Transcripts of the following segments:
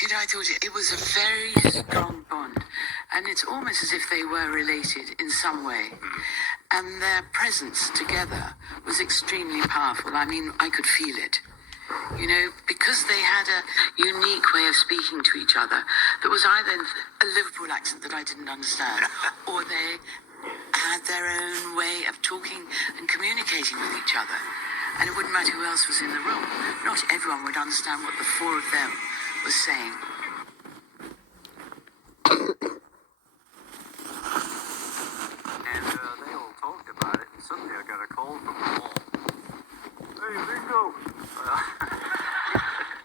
I thought it was a very strong bond, and it's almost as if they were related in some way. And their presence together was extremely powerful. I mean, I could feel it. Because they had a unique way of speaking to each other that was either a Liverpool accent that I didn't understand, or they had their own way of talking and communicating with each other. And it wouldn't matter who else was in the room. Not everyone would understand what the four of them was saying. And they all talked about it, and suddenly I got a call from Paul. Hey, Bingo!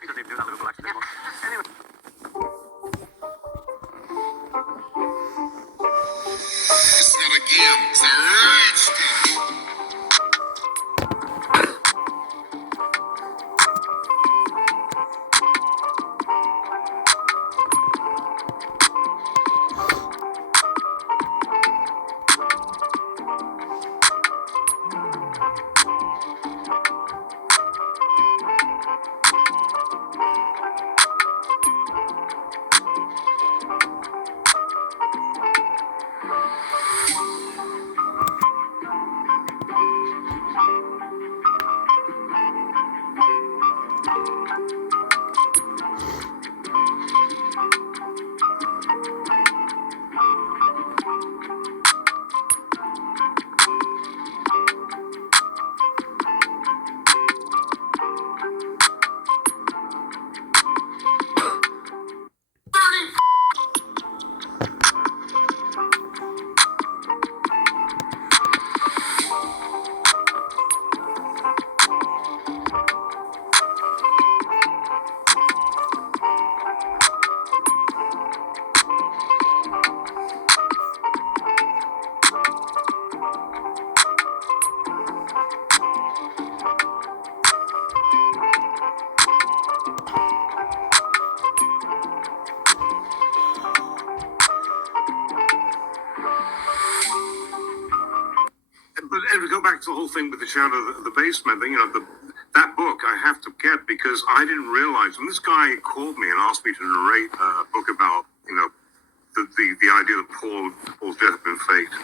He doesn't even do that Liverpool accent anymore. Anyway. It's not a game, it's a rich thing. And we go back to the whole thing with the Shadow of the Basement. That book I have to get because I didn't realize when this guy called me and asked me to narrate a book about the idea that Paul's death had been faked.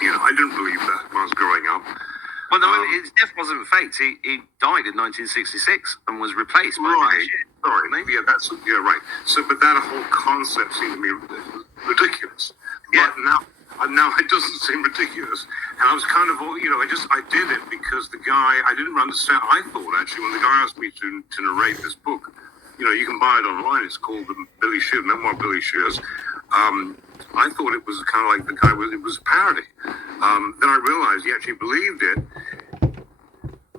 I didn't believe that when I was growing up. Well, no, his death wasn't faked. He died in 1966 and was replaced by right. Sorry, maybe right. So, but that whole concept seemed to me ridiculous. Yeah. But now it doesn't seem ridiculous. And I was kind of, I did it because the guy, I didn't understand. I thought, actually, when the guy asked me to narrate this book, you can buy it online. It's called the Billy Shears, Memoir of Billy Shears. I thought it was kind of like it was a parody. Then I realized he actually believed it.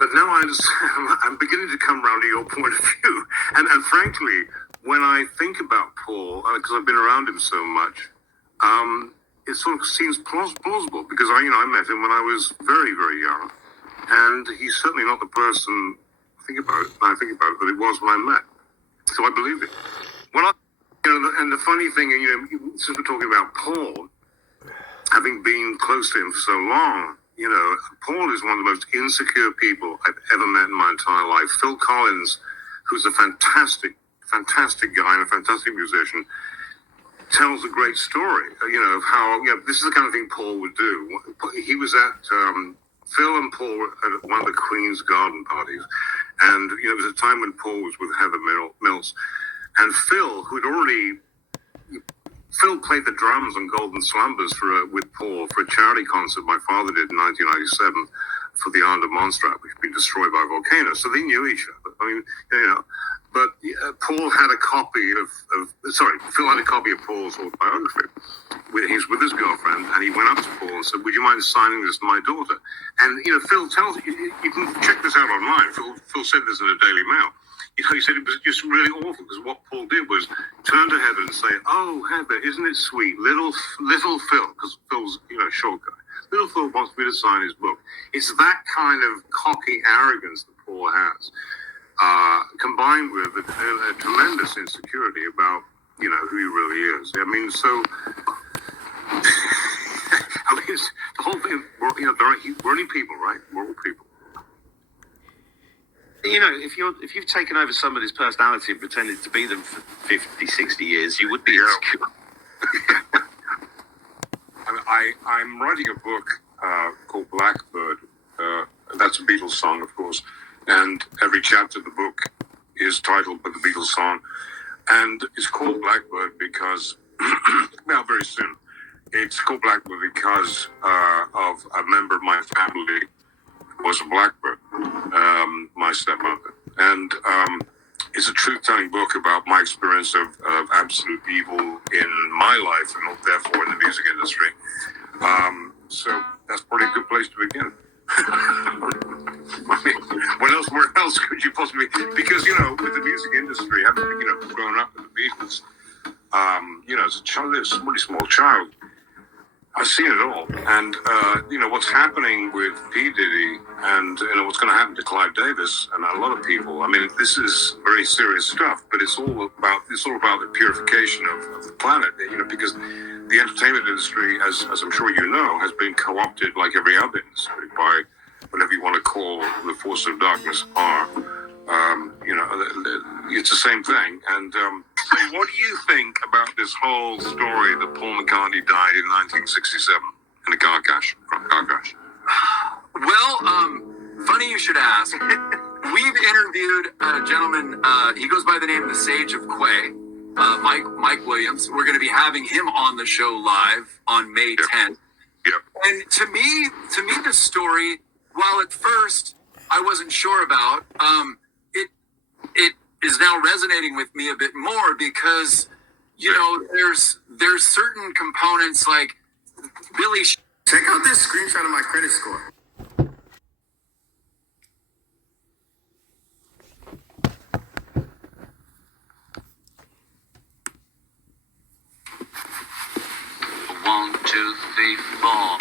But now I understand, I'm beginning to come around to your point of view. And frankly, when I think about Paul, because I've been around him so much, it sort of seems plausible because I met him when I was very, very young, and he's certainly not the person I think about that he was when I met. So I believe it. Well, and the funny thing, since we're talking about Paul, having been close to him for so long, Paul is one of the most insecure people I've ever met in my entire life. Phil Collins, who's a fantastic guy and a fantastic musician, tells a great story, of how, this is the kind of thing Paul would do. He was at, Phil and Paul were at one of the Queen's garden parties, and, it was a time when Paul was with Heather Mills, and Phil played the drums on Golden Slumbers with Paul for a charity concert my father did in 1997 for the Arnhem Montserrat, which had been destroyed by a volcano, so they knew each other. I mean, but Phil had a copy of Paul's autobiography. He's with his girlfriend, and he went up to Paul and said, "Would you mind signing this to my daughter?" And Phil tells you can check this out online. Phil said this in the Daily Mail. He said it was just really awful because what Paul did was turn to Heather and say, "Oh, Heather, isn't it sweet, little Phil?" Because Phil's a short guy. Little Phil wants me to sign his book. It's that kind of cocky arrogance that Paul has. Combined with a tremendous insecurity about, who he really is. I mean, so, it's the whole thing, we're only people, right? We're all people. You know, if you've taken over somebody's personality and pretended to be them for 50, 60 years, you would be insecure. I'm writing a book called Blackbird. That's a Beatles song, of course, and every chapter of the book is titled by the Beatles song, and it's called Blackbird because, well, very soon, it's called Blackbird because of a member of my family who was a blackbird, my stepmother, and it's a truth-telling book about my experience of absolute evil in my life and therefore in the music industry. So that's probably a good place to begin. I mean, where else could you possibly? Because with the music industry, having grown up with the Beatles, as a child, as a really small child, I've seen it all, and what's happening with P. Diddy, and what's going to happen to Clive Davis, and a lot of people. I mean, this is very serious stuff, but it's all about the purification of the planet. Because the entertainment industry, as I'm sure you know, has been co-opted like every other industry by whatever you want to call the force of darkness are. It's the same thing. And so what do you think about this whole story that Paul McCartney died in 1967 in a car crash? Well, funny you should ask. We've interviewed a gentleman, he goes by the name of the Sage of Quay, Mike Williams. We're going to be having him on the show live on May 10th. Yep. And to me, the story, while at first I wasn't sure about, it is now resonating with me a bit more because, there's certain components like Billy. Check out this screenshot of my credit score. One, two, three, four.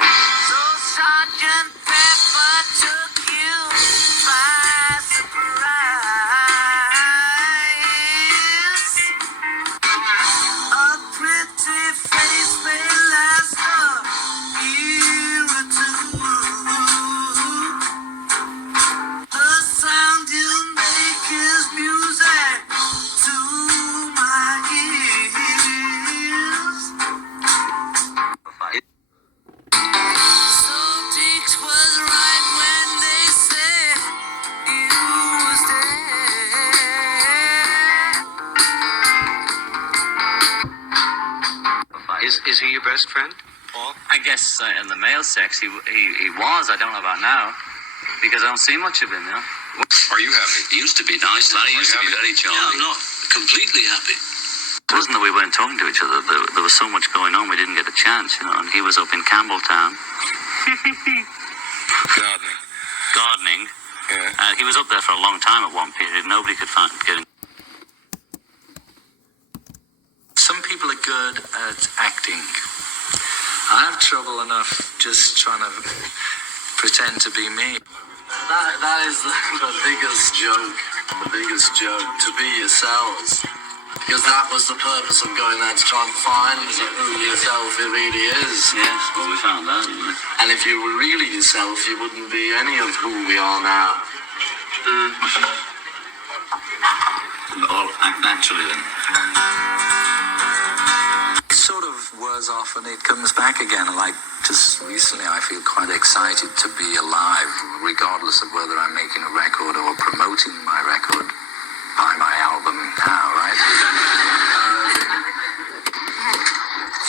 So Sergeant Pepper took you by surprise. A pretty face may last a year or two. The sound you make is music to my ears. So Dix was right when they said you was dead. Is he your best friend, Paul? I guess in the male sex he was. I don't know about now because I don't see much of him. Are you happy? He used to be nice, lad. He used to be very charming. Yeah, I'm not completely happy. It wasn't that we weren't talking to each other. There was so much going on, we didn't get a chance, and he was up in Campbelltown. Gardening. Yeah. And he was up there for a long time at one period. Nobody could get in. Some people are good at acting. I have trouble enough just trying to pretend to be me. That is the biggest joke. The biggest joke, to be yourselves. Because that was the purpose of going there, to try and find who yourself it really is. Yes, well, we found that. And if you were really yourself, you wouldn't be any of who we are now. All act naturally then. It sort of wears off and it comes back again. Like just recently I feel quite excited to be alive, regardless of whether I'm making a record or promoting my record. Buy my album now, right?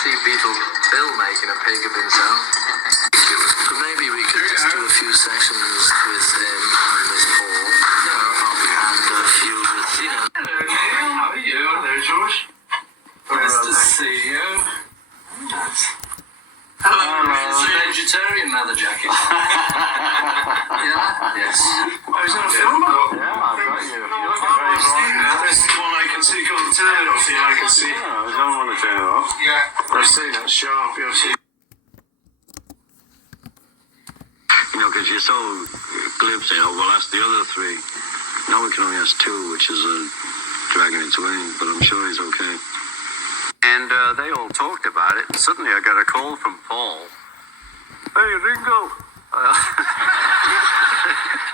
See Beatle Bill making a pig of himself. So maybe we could just do a few sessions with him and with Paul, and a few with, Hello, Neil. How are you? Hello, George. Nice to see you. Hello, it's a vegetarian leather jacket. Yeah? Yes. Oh, is that a film? Yeah, I've got you. I've seen that. That's the one I can see. Go on, turn it off. Yeah, I can see. No, I don't want to turn it off. Yeah. I've seen that sharp. You've seen. Because you're so glib saying, oh, well, ask the other three. Now we can only ask two, which is dragging its way, but I'm sure he's okay. And they all talked about it. Suddenly I got a call from Paul. Hey, Ringo.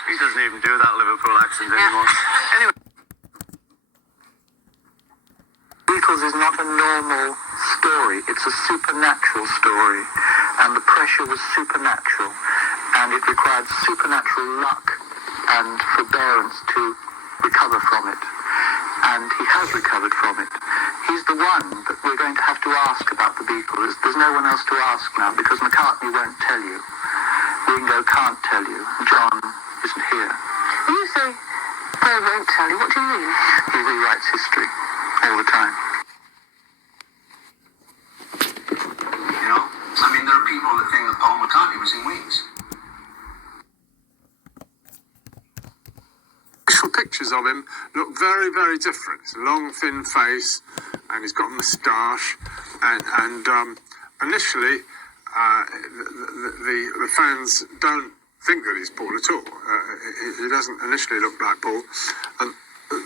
He doesn't even do that Liverpool accent anymore. Anyway. Beatles is not a normal story. It's a supernatural story. And the pressure was supernatural. And it required supernatural luck and forbearance to recover from it. And he has recovered from it. He's the one that we're going to have to ask about the Beatles. There's no one else to ask now because McCartney won't tell you. Ringo can't tell you. John isn't here. When you say Paul won't tell you, what do you mean? He rewrites history all the time. You know? I mean, there are people that think that Paul McCartney was in Wings. Pictures of him look very, very different. It's a long, thin face, and he's got a moustache. And initially, the fans don't think that he's Paul at all. He doesn't initially look like Paul. And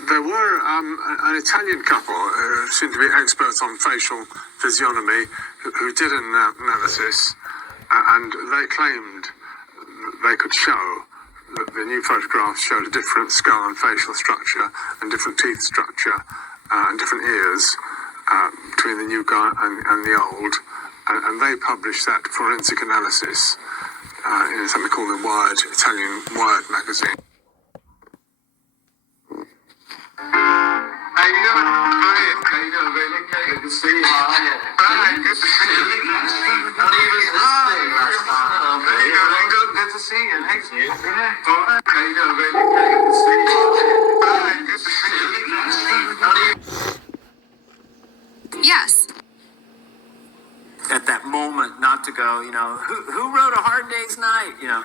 there were an Italian couple who seem to be experts on facial physiognomy who did an analysis, and they claimed they could show that the new photographs showed a different skull and facial structure and different teeth structure and different ears between the new guy and the old. And they published that forensic analysis in something called the Wired, Italian Wired magazine. How you doing? Hi. How you doing, baby? Good to see you. Hi. Good to see you. Not even last time. There you go, Ringo. Good to see you. Thanks. How you doing, baby? Good to see you. Hi. Good to see you. Yes. At that moment, not to go, you know, who wrote A Hard Day's Night, you know.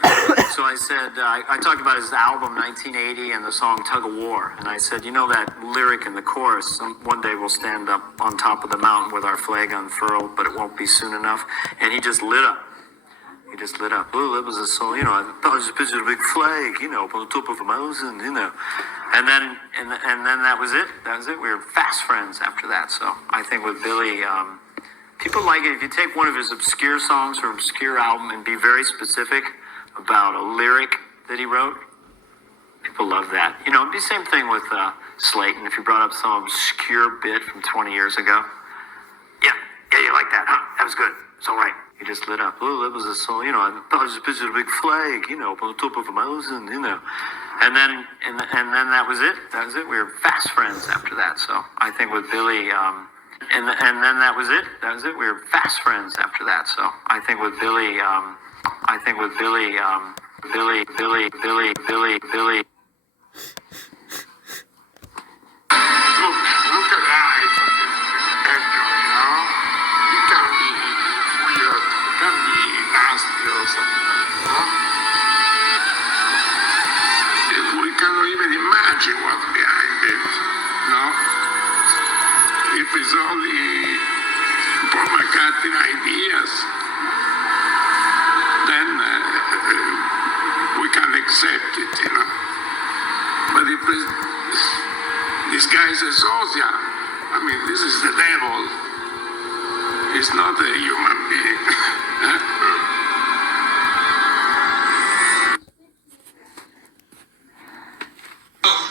So I said, I talked about his album 1980 and the song Tug of War, and I said, you know that lyric in the chorus, one day we'll stand up on top of the mountain with our flag unfurled, but it won't be soon enough. And he just lit up. He just lit up. Well, that was a song, you know, I thought it was a picture of a big flag, you know, up on the top of a mountain, you know. And then that was it. That was it. We were fast friends after that. So I think with Billy, people like it if you take one of his obscure songs or obscure album and be very specific about a lyric that he wrote. People love that. You know, it'd be the same thing with Slayton. If you brought up some obscure bit from 20 years ago. Yeah, you like that, huh? That was good. It's all right. He just lit up. Oh, that was a song, you know, I thought it was a picture of a big flag, you know, up on the top of a mountain, you know. And then that was it. That was it. We were fast friends after that. So I think with Billy, and then that was it. That was it. We were fast friends after that. So I think with Billy, Billy. Look at eyes. Edgar, you know? You can't be weird. You can't be nasty or something. Huh? We cannot even imagine what's behind it. No? If it's only Paul McCartney ideas, then we can accept it, you know. But if this guy is a social, I mean, this is the devil. He's not a human being.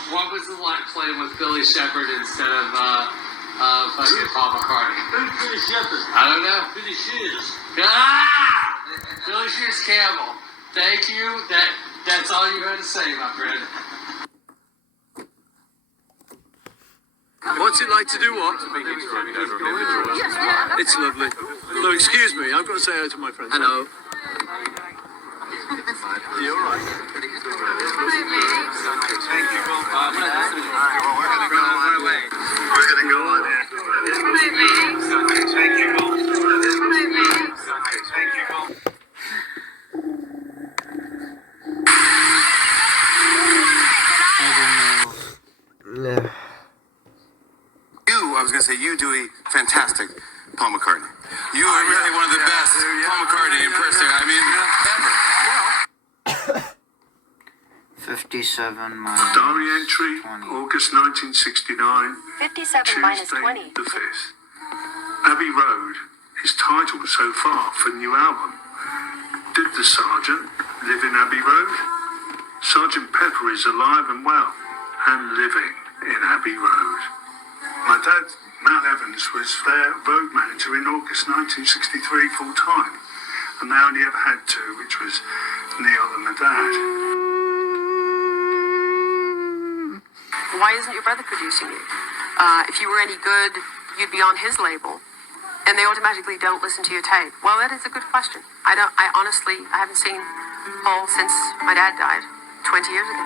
What was it like playing with Billy Shepherd instead of fucking Paul McCartney? Billy Shepherd. I don't know. Billy Shears. Ah! Billy Shears Campbell. Thank you. That's all you had to say, my friend. What's it like to do what? It's lovely. Hello, excuse me, I've got to say hello to my friend. Hello. You're all right. We're gonna go on there. Thank you. I was going to say, you do a fantastic Paul McCartney. You are really one of the best Paul McCartney impersonator. I mean, ever. 57 Diary entry, 20. August 1969. 57 minus Tuesday 20. the 5th. Abbey Road is titled so far for new album. Did the Sergeant live in Abbey Road? Sergeant Pepper is alive and well and living in Abbey Road. My dad, Mal Evans, was their road manager in August 1963 full time, and they only ever had two, which was Neil and my dad. Why isn't your brother producing you? If you were any good, you'd be on his label, and they automatically don't listen to your tape. Well, that is a good question. I haven't seen Paul since my dad died 20 years ago.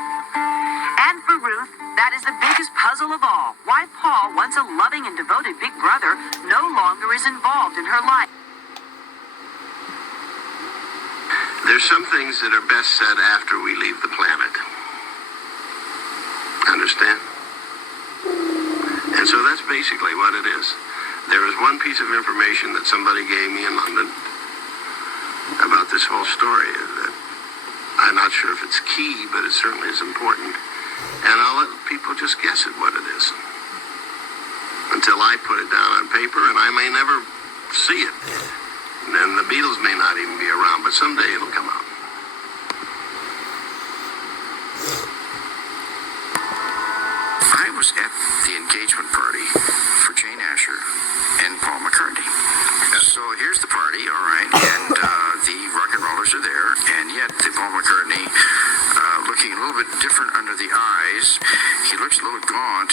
And for Ruth, that is the biggest puzzle of all. Why Paul, once a loving and devoted big brother, no longer is involved in her life. There's some things that are best said after we leave the planet. Understand? And so that's basically what it is. There is one piece of information that somebody gave me in London about this whole story. That I'm not sure if it's key, but it certainly is important. And I'll let people just guess at what it is. Until I put it down on paper, and I may never see it. And the Beatles may not even be around, but someday it'll come out. I was at the engagement party for Jane Asher and Paul McCartney. So here's the party, all right, and the rock and rollers are there, and yet the Paul McCartney, looking a little bit different under the eyes, he looks a little gaunt,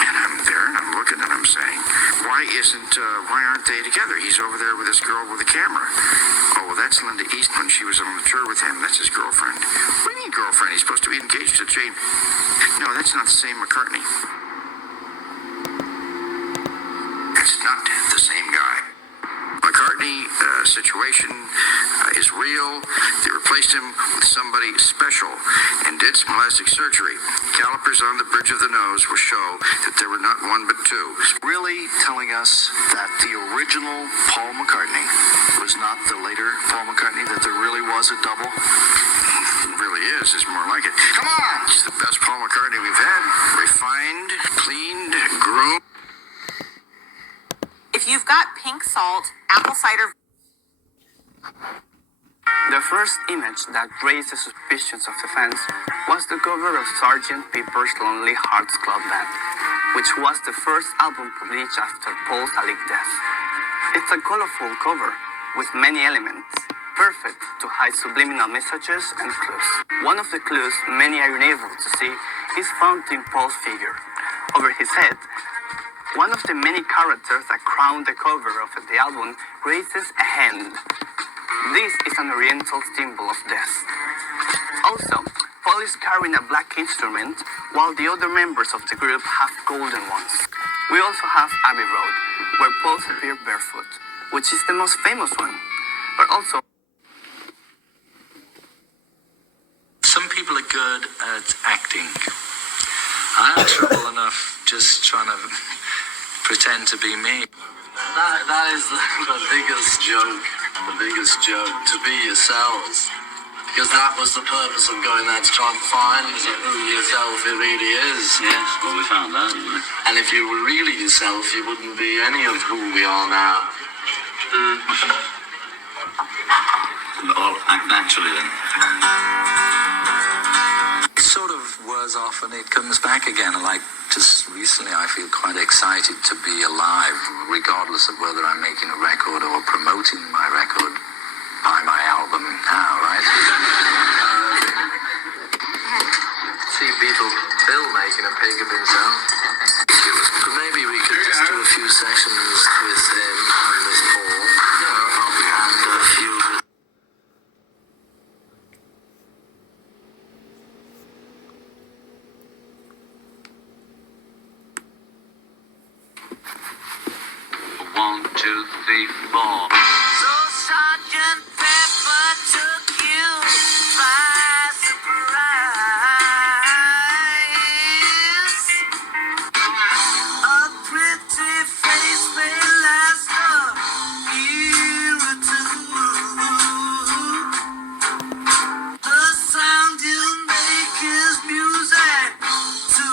and I'm there, and I'm looking, and I'm saying, why aren't they together? He's over there with this girl with a camera. Oh, well, that's Linda Eastman. She was on the tour with him. That's his girlfriend. What do you mean girlfriend? He's supposed to be engaged to Jane. No, that's not the same McCartney. It's not the same guy. McCartney situation is real. They replaced him with somebody special and did some plastic surgery. Calipers on the bridge of the nose will show that there were not one but two. Really telling us that the original Paul McCartney was not the later Paul McCartney, that there really was a double? It really is. It's more like it. Come on! It's the best Paul McCartney we've had. Refined, cleaned, groomed. If you've got pink salt, apple cider... The first image that raised the suspicions of the fans was the cover of Sgt. Pepper's Lonely Hearts Club Band, which was the first album published after Paul's alleged death. It's a colorful cover with many elements, perfect to hide subliminal messages and clues. One of the clues many are unable to see is found in Paul's figure. Over his head, one of the many characters that crown the cover of the album raises a hand. This is an oriental symbol of death. Also, Paul is carrying a black instrument, while the other members of the group have golden ones. We also have Abbey Road, where Paul appears barefoot, which is the most famous one, but also... Some people are good at acting. I have trouble enough just trying to pretend to be me. That is the biggest joke. The biggest joke, to be yourselves. Because that was the purpose of going there, to try and find who yourself it really is. Yes, well, we found that, didn't we? And if you were really yourself, you wouldn't be any of who we are now. All act naturally then. It sort of wears off and it comes back again. Like just recently I feel quite excited to be alive, regardless of whether I'm making a record or promoting my record. Buy my album now, right? See Beatle Bill making a pig of himself. But maybe we could just do a few sessions with him and with Paul. And a few... One, two, three, four. So Sergeant Pepper took you by surprise. A pretty face may last a year or two. The sound you make is music to